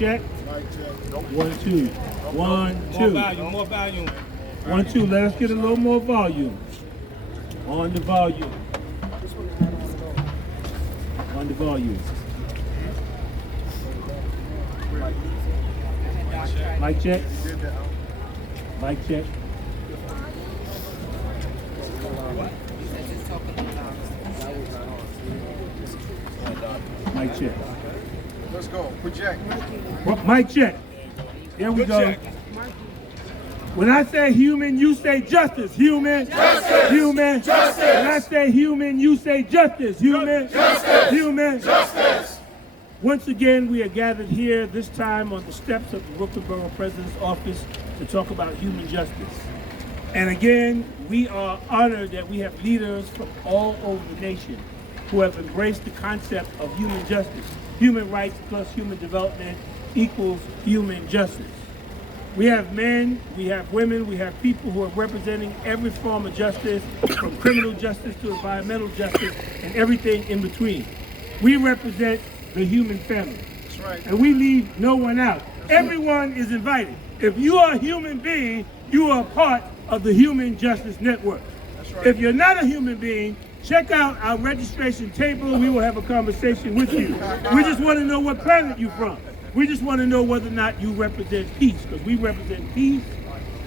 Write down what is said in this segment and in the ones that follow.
check. 1, 2. 1, 2. More volume. 1, 2. Let us get a little more volume. On the volume. On the volume. Mic check. Mic check. Mic check. Let's go. Project. Mic check. Here we go. When I say human, you say justice. Human. Justice. Human. Justice. When I say human, you say justice. Human. Justice. Human. Justice. Once again, we are gathered here, this time on the steps of the Brooklyn Borough President's office to talk about human justice. And again, we are honored that we have leaders from all over the nation who have embraced the concept of human justice. Human rights plus human development equals human justice. We have men, we have women, we have people who are representing every form of justice, from criminal justice to environmental justice and everything in between. We represent the human family. That's right. And we leave no one out. Everyone is invited. If you are a human being, you are part of the Human Justice Network. That's right. If you're not a human being, check out our registration table. We will have a conversation with you. We just want to know what planet you're from. We just want to know whether or not you represent peace, because we represent peace,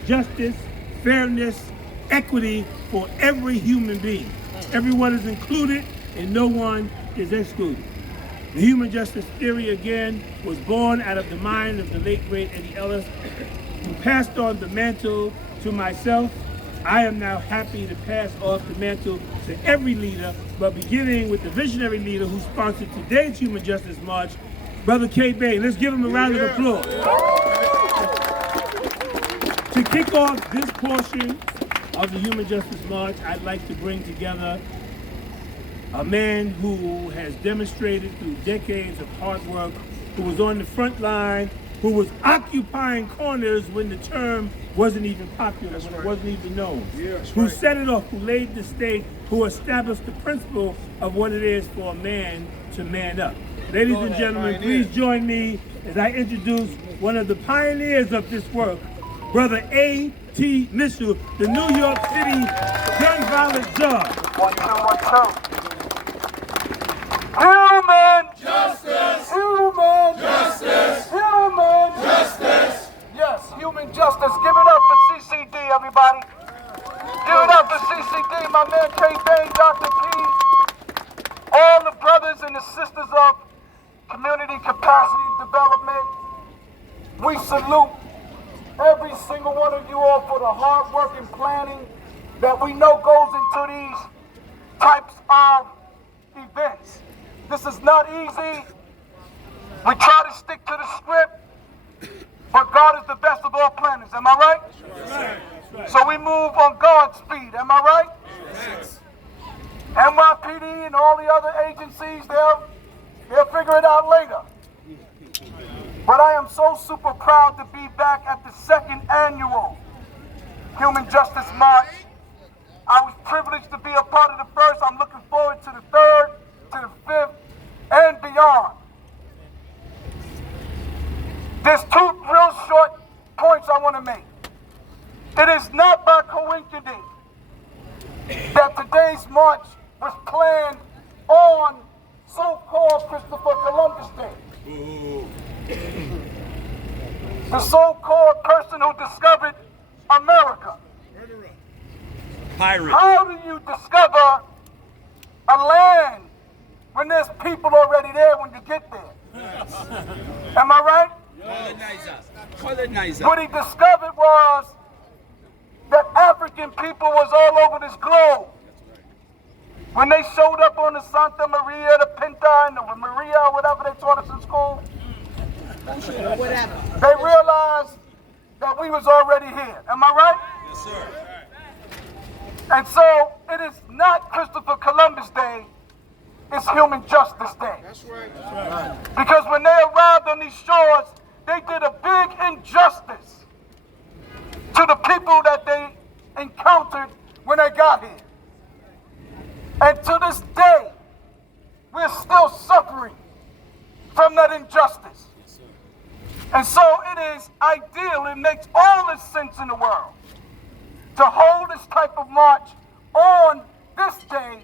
justice, fairness, equity for every human being. Everyone is included and no one is excluded. The human justice theory, again, was born out of the mind of the late, great Eddie Ellis, who passed on the mantle to myself. I am now happy to pass off the mantle to every leader, but beginning with the visionary leader who sponsored today's Human Justice March, Brother K. Bain. Let's give him a round of applause. To kick off this portion of the Human Justice March, I'd like to bring together a man who has demonstrated through decades of hard work, who was on the front line, who was occupying corners when the term wasn't even popular, when it wasn't even known, who set it off, who laid the stake, who established the principle of what it is for a man to man up. Ladies and gentlemen, please join me as I introduce one of the pioneers of this work, Brother A.T. Mitchell, the New York City gun violence czar. 1, 2, 1, 2. Human Justice. Human Justice. Human Justice. Yes, human justice. Give it up for CCD, everybody. Give it up for CCD, my man K. Bain, Dr. P. All the brothers and the sisters of community capacity development. We salute every single one of you all for the hard work and planning that we know goes into these types of events. This is not easy. We try to stick to the script, but God is the best of all planners. Am I right? That's right. That's right. So we move on God's speed. Am I right? Yes. NYPD and all the other agencies, they'll figure it out later. But I am so super proud to be back at the second annual Human Justice March. I was privileged to be a part of the first. I'm looking forward to the third, to the fifth, and beyond. There's two real short points I want to make. It is not by coincidence that today's march was planned on so-called Christopher Columbus Day. The so-called person who discovered America. Pirate. How do you discover a land when there's people already there when you get there? Am I right? Colonizer. What he discovered was that African people was all over this globe. When they showed up on the Santa Maria, the Pinta, and the Maria, or whatever they taught us in school, they realized that we was already here. Am I right? Yes, sir. And so it is not Christopher Columbus Day, it's Human Justice Day. That's right. That's right. Because when they arrived on these shores, they did a big injustice to the people that they encountered when they got here. And to this day, we're still suffering from that injustice. And so it is ideal, it makes all the sense in the world to hold this type of march on this day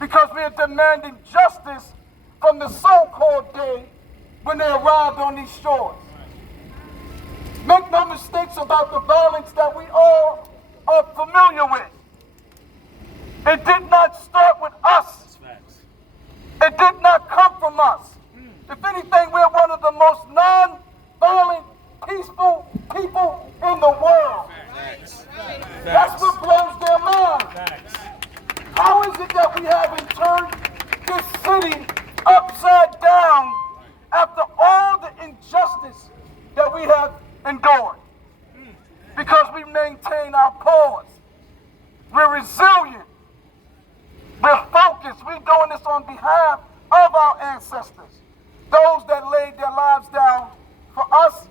because we are demanding justice from the so-called day when they arrived on these shores. Make no mistakes about the violence that we all are familiar with. It did not start with us. It did not come from us. If anything, we're one of the most non-violent, peaceful people in the world. That's what blows their mind. How is it that we haven't turned this city upside down after all the injustice that we have endured? Because we maintain our pause. We're resilient. We're focused. We're doing this on behalf of our ancestors. Those that laid their lives down for us.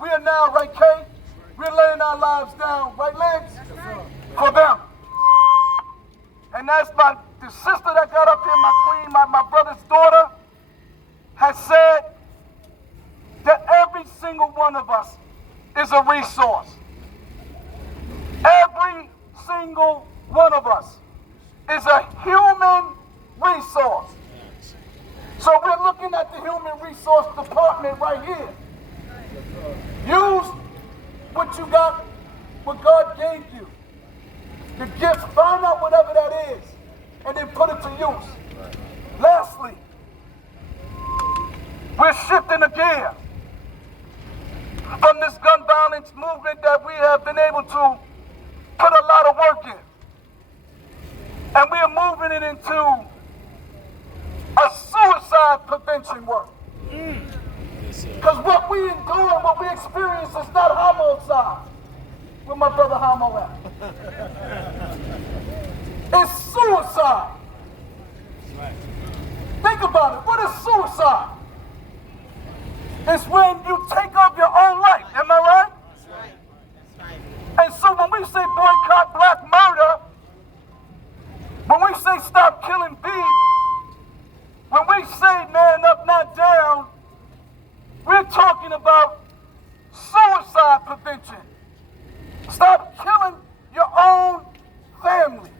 We are now, right, Kay? We're laying our lives down, right, Lance? For them. And that's the sister that got up here, my queen, my brother's daughter, has said that every single one of us is a resource. Every single one of us is a human resource. So we're looking at the human resource department right here. Use what you got, what God gave you. The gift, find out whatever that is, and then put it to use. Lastly, we're shifting a gear from this gun violence movement that we have been able to put a lot of work in. And we are moving it into a suicide prevention work. Because what we endure, what we experience is not homicide. Where my brother Homo at? It's suicide. Think about it. What is suicide? It's when you take up your own life. Am I right? And so when we say boycott black murder, when we say stop killing beef, when we say man up, not down, we're talking about suicide prevention. Stop killing your own family.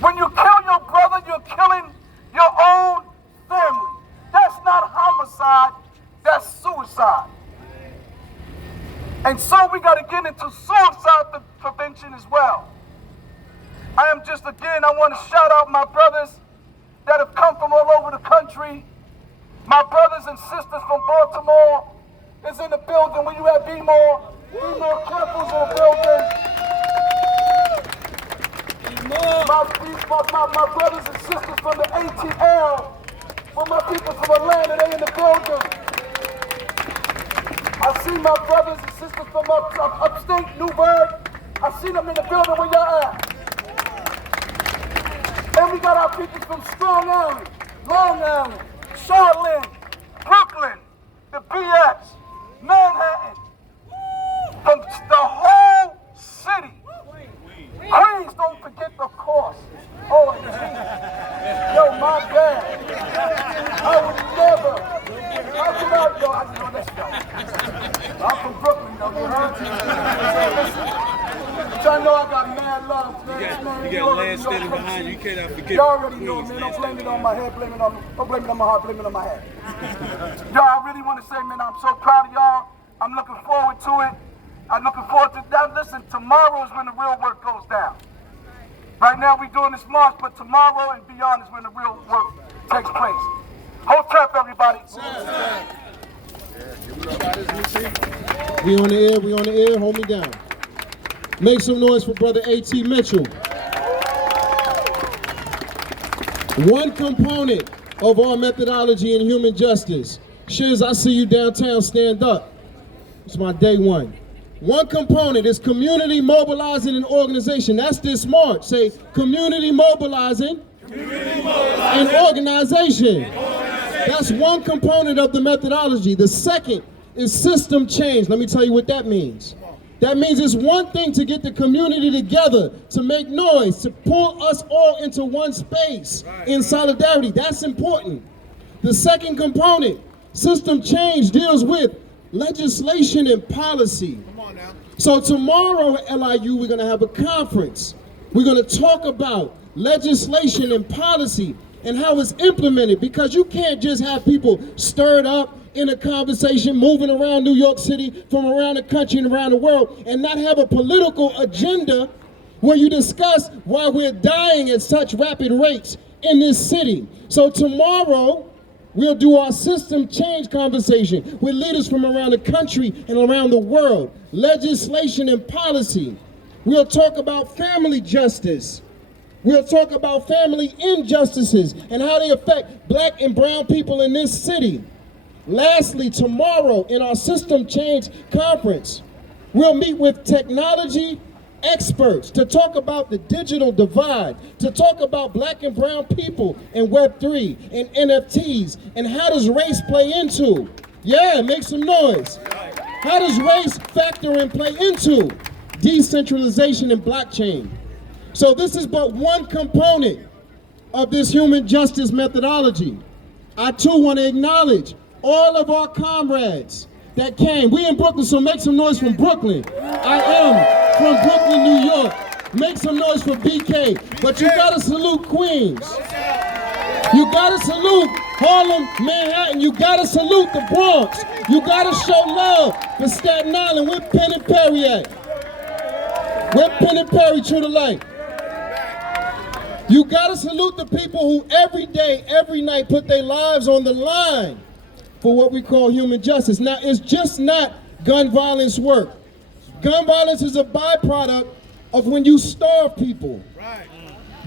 When you kill your brother, you're killing your own family. That's not homicide, that's suicide. And so we got to get into suicide prevention as well. I am just, again, I want to shout out my brothers that have come from all over the country. My brothers and sisters from Baltimore is in the building. When you have B-More Campbell's in the building. My brothers and sisters from the ATL, from my people from Atlanta, they in the building. I see my brothers and sisters from upstate Newburgh. I see them in the building where y'all at. And we got our people from Strong Island, Long Island, Charlotte, Brooklyn, the BX, Manhattan, from the whole city. Please don't forget the cost. Oh, yo, my bad. I would never. I come out, yo, I know this guy. I'm from Brooklyn, though, you heard? But y'all know I got mad love, man. You got land standing behind you. You cannot forget. Y'all already know, man. Don't blame it on my head, blame it on me. Don't blame it on my heart, blame it on my head. Y'all, I really want to say, man, I'm so proud of y'all. I'm looking forward to it. I'm looking forward to that. Listen, tomorrow is when the real work goes down. Right now we're doing this march, but tomorrow and beyond is when the real work takes place. Hotep, everybody. We on the air, hold me down. Make some noise for brother A.T. Mitchell. One component of our methodology in human justice. Shiz, I see you downtown, stand up. It's my day one. One component is community mobilizing and organization. That's this march. Say community mobilizing, and organization. That's one component of the methodology. The second is system change. Let me tell you what that means. That means it's one thing to get the community together, to make noise, to pull us all into one space in solidarity. That's important. The second component System change deals with legislation and policy. So tomorrow at LIU, we're going to have a conference. We're going to talk about legislation and policy and how it's implemented, because you can't just have people stirred up in a conversation moving around New York City from around the country and around the world and not have a political agenda where you discuss why we're dying at such rapid rates in this city. So tomorrow, we'll do our system change conversation with leaders from around the country and around the world, legislation and policy. We'll talk about family justice. We'll talk about family injustices and how they affect black and brown people in this city. Lastly, tomorrow in our system change conference, we'll meet with technology experts to talk about the digital divide, to talk about black and brown people and Web3 and NFTs, and how does race play into? Yeah, make some noise. How does race factor and play into decentralization and blockchain? So this is but one component of this human justice methodology. I too want to acknowledge all of our comrades that came. We in Brooklyn, so make some noise from Brooklyn. I am from Brooklyn, New York. Make some noise for BK. But you gotta salute Queens. You gotta salute Harlem, Manhattan. You gotta salute the Bronx. You gotta show love for Staten Island. Where Penn and Perry at? Where Penn and Perry, true to life? You gotta salute the people who every day, every night put their lives on the line for what we call human justice. Now, it's just not gun violence work. Gun violence is a byproduct of when you starve people. Right.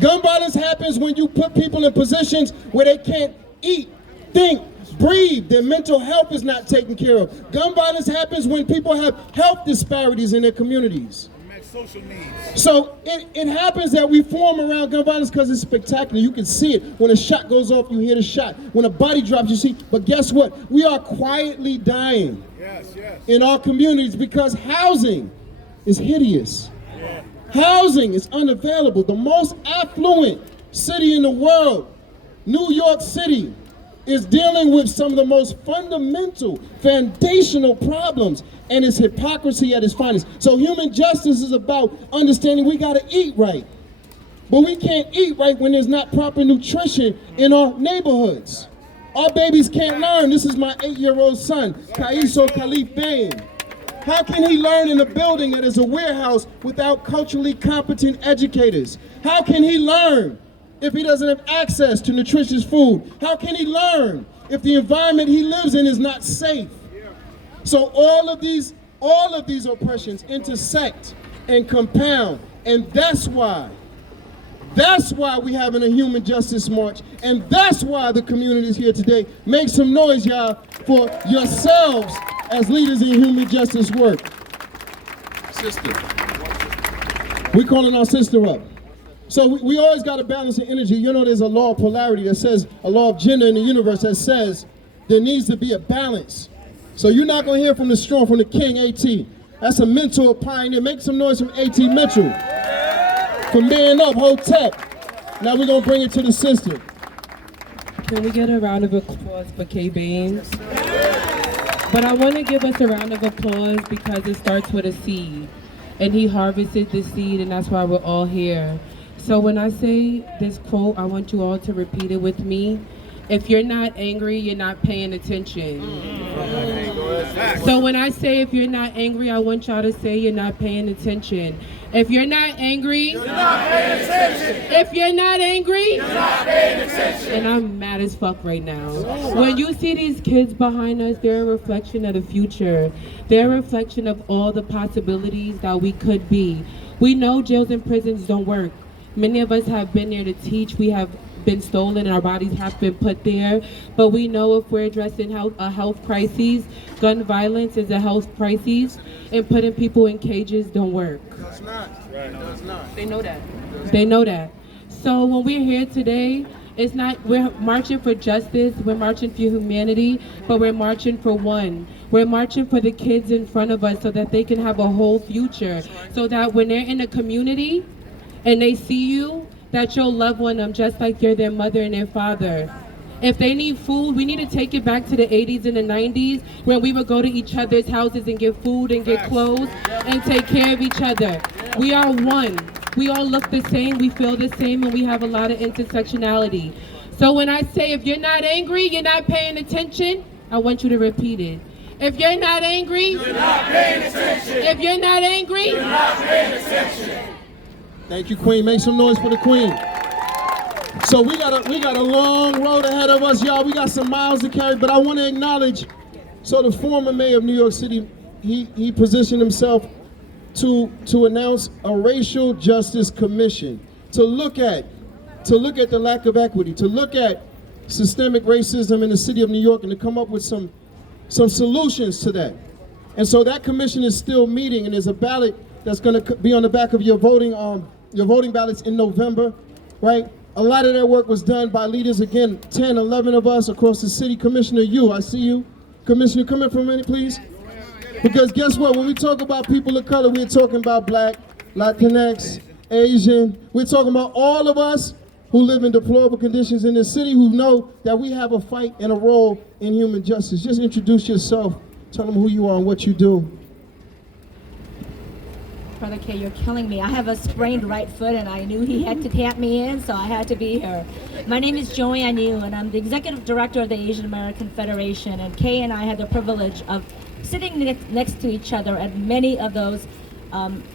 Gun violence happens when you put people in positions where they can't eat, think, breathe. Their mental health is not taken care of. Gun violence happens when people have health disparities in their communities. Social needs. So it happens that we form around gun violence because it's spectacular. You can see it. When a shot goes off, you hear the shot. When a body drops, you see. But guess what? We are quietly dying in our communities because housing is hideous. Yeah. Housing is unavailable. The most affluent city in the world, New York City, is dealing with some of the most fundamental, foundational problems, and it's hypocrisy at its finest. So human justice is about understanding we gotta eat right. But we can't eat right when there's not proper nutrition in our neighborhoods. Our babies can't learn. This is my 8-year-old son, Kaiso Khalif Bain. How can he learn in a building that is a warehouse without culturally competent educators? How can he learn if he doesn't have access to nutritious food? How can he learn if the environment he lives in is not safe? So all of these oppressions intersect and compound, and that's why we're having a human justice march, and that's why the community is here today. Make some noise, y'all, for yourselves as leaders in human justice work. Sister. We're calling our sister up. So we always got to balance the energy. You know, there's a law of polarity that says, a law of gender in the universe that says there needs to be a balance. So you're not going to hear from the strong, from the king, A.T. That's a mentor, pioneer. Make some noise from A.T. Mitchell. For Man Up, Hotep. Now we're going to bring it to the sister. Can we get a round of applause for K. Baines? But I want to give us a round of applause because it starts with a seed. And he harvested the seed, and that's why we're all here. So when I say this quote, I want you all to repeat it with me. If you're not angry, you're not paying attention. So when I say if you're not angry, I want y'all to say you're not paying attention. If you're not angry, you're not paying attention. If you're not angry, you're not paying attention. And I'm mad as fuck right now. When you see these kids behind us, they're a reflection of the future. They're a reflection of all the possibilities that we could be. We know jails and prisons don't work. Many of us have been there to teach. We have been stolen and our bodies have been put there. But we know if we're addressing a health crisis, gun violence is a health crisis, and putting people in cages don't work. It does not. Right. It does not. They know that. They know that. So when we're here today, it's not, we're marching for justice, we're marching for humanity, but we're marching for one. We're marching for the kids in front of us so that they can have a whole future. So that when they're in a community and they see you, that you'll love on them just like you're their mother and their father. If they need food, we need to take it back to the 80s and the 90s when we would go to each other's houses and get food and get clothes and take care of each other. We are one. We all look the same, we feel the same, and we have a lot of intersectionality. So when I say if you're not angry, you're not paying attention, I want you to repeat it. If you're not angry, you're not paying attention. If you're not angry, you're not paying attention. Thank you, Queen. Make some noise for the Queen. So we got a long road ahead of us, y'all. We got some miles to carry, but I want to acknowledge, so the former mayor of New York City, he positioned himself to announce a racial justice commission to look at the lack of equity, to look at systemic racism in the city of New York, and to come up with some solutions to that. And so that commission is still meeting, and there's a ballot that's going to be on the back of your voting ballots in November, right? A lot of that work was done by leaders, again, 10, 11 of us across the city. Commissioner, I see you. Commissioner, come in for a minute, please. Because guess what? When we talk about people of color, we're talking about Black, Latinx, Asian. We're talking about all of us who live in deplorable conditions in this city, who know that we have a fight and a role in human justice. Just introduce yourself. Tell them who you are and what you do. Brother K, you're killing me. I have a sprained right foot, and I knew he had to tap me in, so I had to be here. My name is Joanne Yu, and I'm the executive director of the Asian American Federation, and Kay and I had the privilege of sitting next to each other at many of those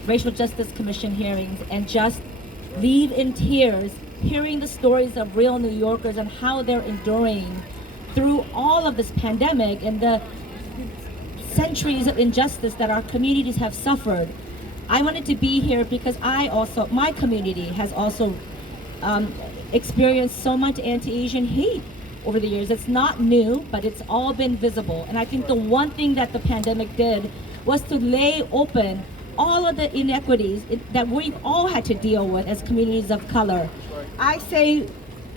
Racial Justice Commission hearings, and just leave in tears hearing the stories of real New Yorkers and how they're enduring through all of this pandemic and the centuries of injustice that our communities have suffered. I wanted to be here because my community has also experienced so much anti-Asian hate over the years. It's not new, but it's all been visible. And I think the one thing that the pandemic did was to lay open all of the inequities that we've all had to deal with as communities of color. I say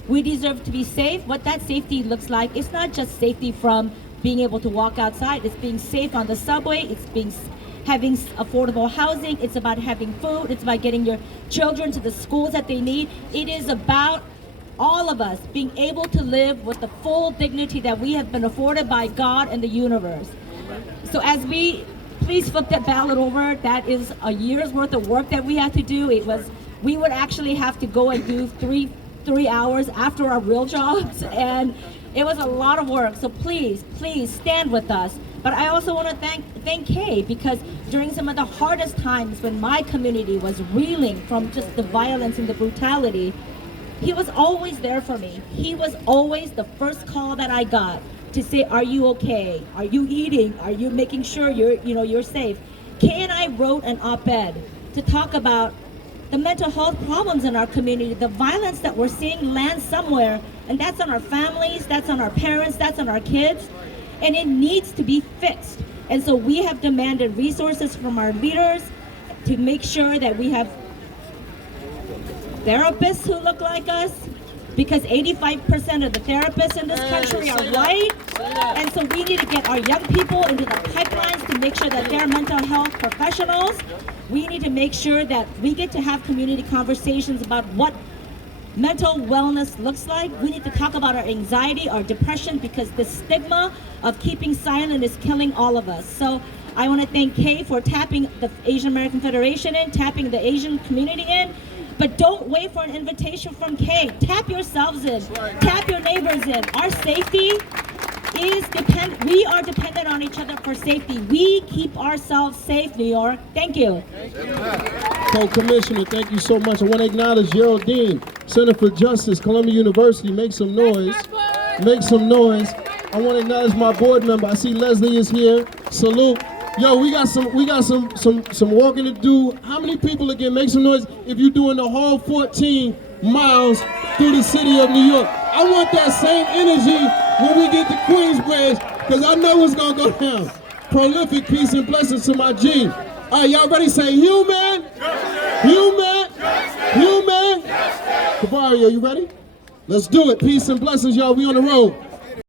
we deserve to be safe. What that safety looks like, it's not just safety from being able to walk outside, it's being safe on the subway, it's having affordable housing, it's about having food, it's about getting your children to the schools that they need. It is about all of us being able to live with the full dignity that we have been afforded by God and the universe. So please flip that ballot over. That is a year's worth of work that we had to do. We would actually have to go and do three hours after our real jobs, and it was a lot of work. So please stand with us. But I also want to thank Kay, because during some of the hardest times when my community was reeling from just the violence and the brutality, he was always there for me. He was always the first call that I got to say, are you okay? Are you eating? Are you making sure you're safe? Kay and I wrote an op-ed to talk about the mental health problems in our community, the violence that we're seeing land somewhere, and that's on our families, that's on our parents, that's on our kids. And it needs to be fixed. And so we have demanded resources from our leaders to make sure that we have therapists who look like us, because 85% of the therapists in this country are white. And so we need to get our young people into the pipelines to make sure that they're mental health professionals. We need to make sure that we get to have community conversations about what mental wellness looks like. We need to talk about our anxiety, our depression, because the stigma of keeping silent is killing all of us. So I want to thank Kay for tapping the Asian American Federation in, tapping the Asian community in. But don't wait for an invitation from Kay. Tap yourselves in, tap your neighbors in. Our safety is we are dependent on each other for safety. We keep ourselves safe, New York. Thank you. Co-Commissioner, thank you so much. I want to acknowledge Geraldine, Center for Justice, Columbia University. Make some noise. Make some noise. I want to acknowledge my board member. I see Leslie is here. Salute. Yo, we got some walking to do. How many people again? Make some noise if you're doing the whole 14 miles through the city of New York. I want that same energy when we get to Queensbridge, because I know what's gonna go down. Prolific, peace and blessings to my G. All right, y'all ready? Say human, human, human. Cabario, you ready? Let's do it. Peace and blessings, y'all. We on the road.